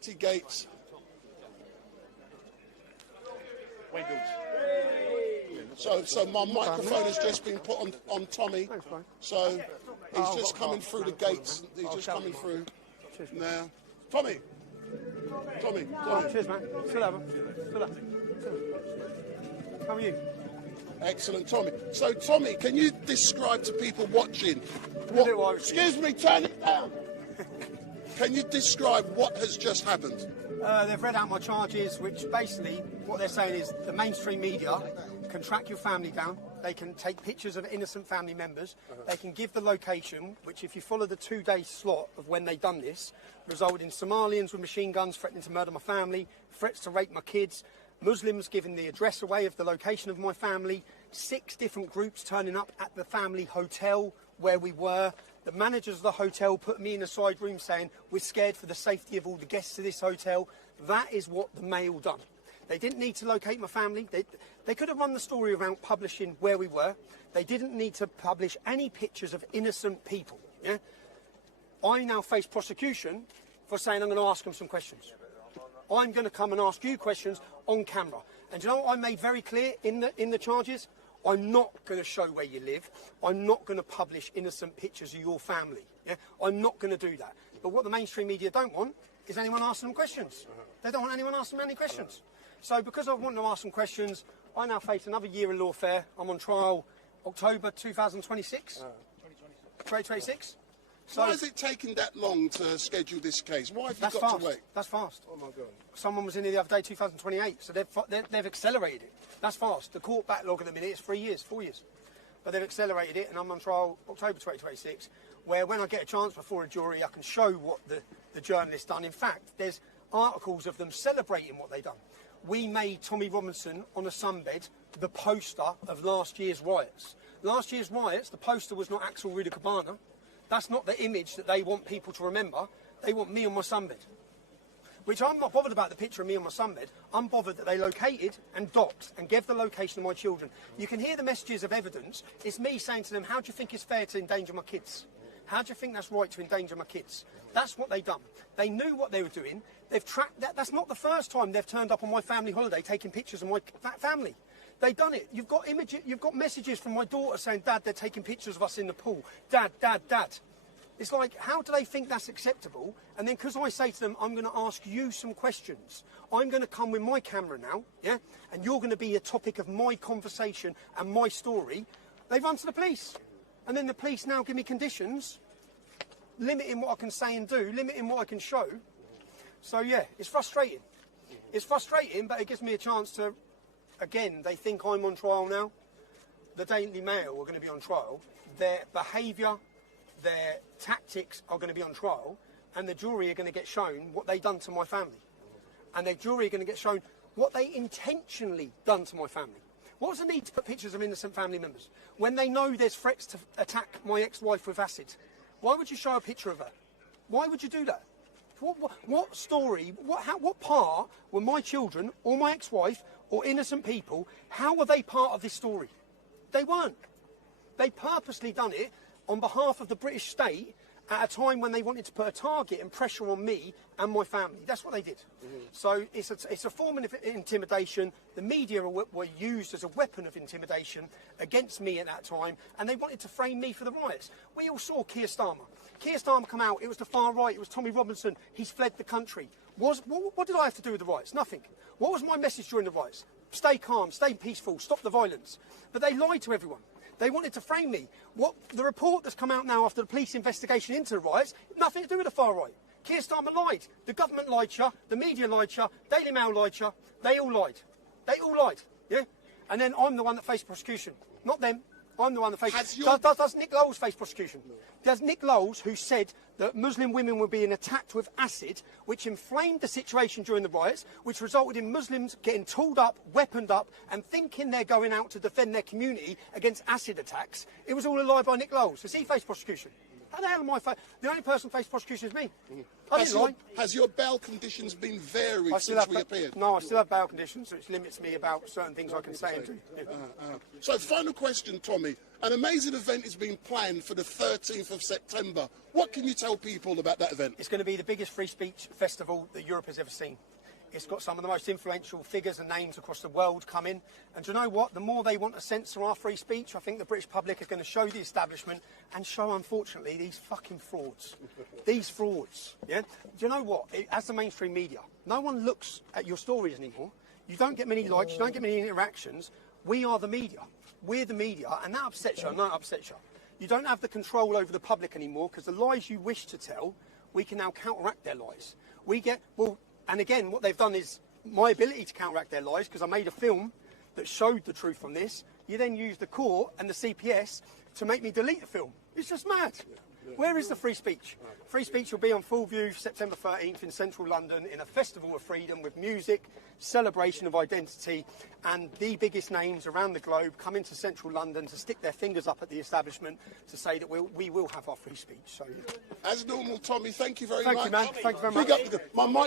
security gates. So my microphone has just been put on Tommy. So he's just coming through the gates. He's just coming through now. Tommy. Cheers, man. Still have him. How are you? Excellent, Tommy. So, Tommy, can you describe to people watching? Excuse me, turn it down. Can you describe what has just happened? They've read out my charges, which basically what they're saying is the mainstream media can track your family down. They can take pictures of innocent family members. They can give the location, which if you follow the 2-day slot of when they've done this, resulted in Somalians with machine guns threatening to murder my family, threats to rape my kids, Muslims giving the address away of the location of my family, 6 different groups turning up at the family hotel where we were. The managers of the hotel put me in a side room saying, we're scared for the safety of all the guests of this hotel. That is what the Mail done. They didn't need to locate my family. They could have run the story around publishing where we were. They didn't need to publish any pictures of innocent people. Yeah? I now face prosecution for saying I'm going to ask them some questions. I'm going to come and ask you questions on camera. And do you know what I made very clear in the charges? I'm not going to show where you live. I'm not going to publish innocent pictures of your family. Yeah? I'm not going to do that. But what the mainstream media don't want is anyone asking them questions. They don't want anyone asking them any questions. So because I want to ask some questions, I now face another year in Lawfare. I'm on trial October 2026. 2026. So why is it taking that long to schedule this case? Why have you got to wait? That's fast. Oh, my God. Someone was in here the other day, 2028, so they've accelerated it. That's fast. The court backlog at the minute is 3 years, 4 years. But they've accelerated it, and I'm on trial October 2026, where when I get a chance before a jury, I can show what the journalist's done. In fact, there's articles of them celebrating what they've done. We made Tommy Robinson on a sunbed the poster of last year's riots. Last year's riots, the poster was not Axel Rudicabana. That's not the image that they want people to remember. They want me on my sunbed. Which I'm not bothered about the picture of me on my sunbed. I'm bothered that they located and doxed and gave the location of my children. You can hear the messages of evidence. It's me saying to them, how do you think it's fair to endanger my kids? How do you think that's right to endanger my kids? That's what they've done. They knew what they were doing. They've tracked that. That's not the first time they've turned up on my family holiday taking pictures of my family. They've done it. You've got images. You've got messages from my daughter saying, Dad, they're taking pictures of us in the pool. Dad, Dad, Dad. It's like, how do they think that's acceptable? And then because I say to them, I'm going to ask you some questions. I'm going to come with my camera now, yeah? And you're going to be a topic of my conversation and my story. They run to the police. And then the police now give me conditions, limiting what I can say and do, limiting what I can show. So, yeah, it's frustrating. It's frustrating, but it gives me a chance to, again, they think I'm on trial now. The Daily Mail are going to be on trial. Their behaviour, their tactics are going to be on trial, and the jury are going to get shown what they've done to my family. And the jury are going to get shown what they intentionally done to my family. What was the need to put pictures of innocent family members when they know there's threats to attack my ex-wife with acid? Why would you show a picture of her? Why would you do that? What story, what part were my children or my ex-wife or innocent people, how were they part of this story? They weren't. They purposely done it on behalf of the British state at a time when they wanted to put a target and pressure on me and my family. That's what they did. So it's a form of intimidation. The media were used as a weapon of intimidation against me at that time, and they wanted to frame me for the riots. We all saw Keir Starmer. Keir Starmer come out, it was the far right, it was Tommy Robinson, he's fled the country. What did I have to do with the riots? Nothing. What was my message during the riots? Stay calm, stay peaceful, stop the violence. But they lied to everyone. They wanted to frame me. The report that's come out now after the police investigation into the riots, nothing to do with the far right. Keir Starmer lied. The government lied to you. The media lied to you. Daily Mail lied to you. They all lied. They all lied. Yeah? And then I'm the one that faced prosecution. Not them. I'm the one that faced... Does Nick Lowles face prosecution? Does Nick Lowles, who said that Muslim women were being attacked with acid, which inflamed the situation during the riots, which resulted in Muslims getting tooled up, weaponed up, and thinking they're going out to defend their community against acid attacks, it was all a lie by Nick Lowles. Does he face prosecution? How the hell am I? The only person who faced prosecution is me. I didn't lie. Has your bail conditions been varied since we appeared? No, I still have bail conditions, which limits me about certain things I can say and do. Yeah. So, final question, Tommy. An amazing event is being planned for the 13th of September. What can you tell people about that event? It's going to be the biggest free speech festival that Europe has ever seen. It's got some of the most influential figures and names across the world coming. And do you know what? The more they want to censor our free speech, I think the British public is going to show the establishment and show, unfortunately, these fucking frauds. These frauds, yeah? Do you know what? As the mainstream media, no one looks at your stories anymore. You don't get many likes, you don't get many interactions. We are the media. We're the media, and that upsets you. I know it upsets you. You don't have the control over the public anymore because the lies you wish to tell, we can now counteract their lies. And again, what they've done is my ability to counteract their lies, because I made a film that showed the truth on this. You then use the court and the CPS to make me delete the film. It's just mad. Where is the free speech? Free speech will be on full view September 13th in central London in a festival of freedom with music, celebration of identity, and the biggest names around the globe come into central London to stick their fingers up at the establishment to say that we will have our free speech. So, as normal, Tommy, thank you very much. Thank you, man. Thank you very much. My mic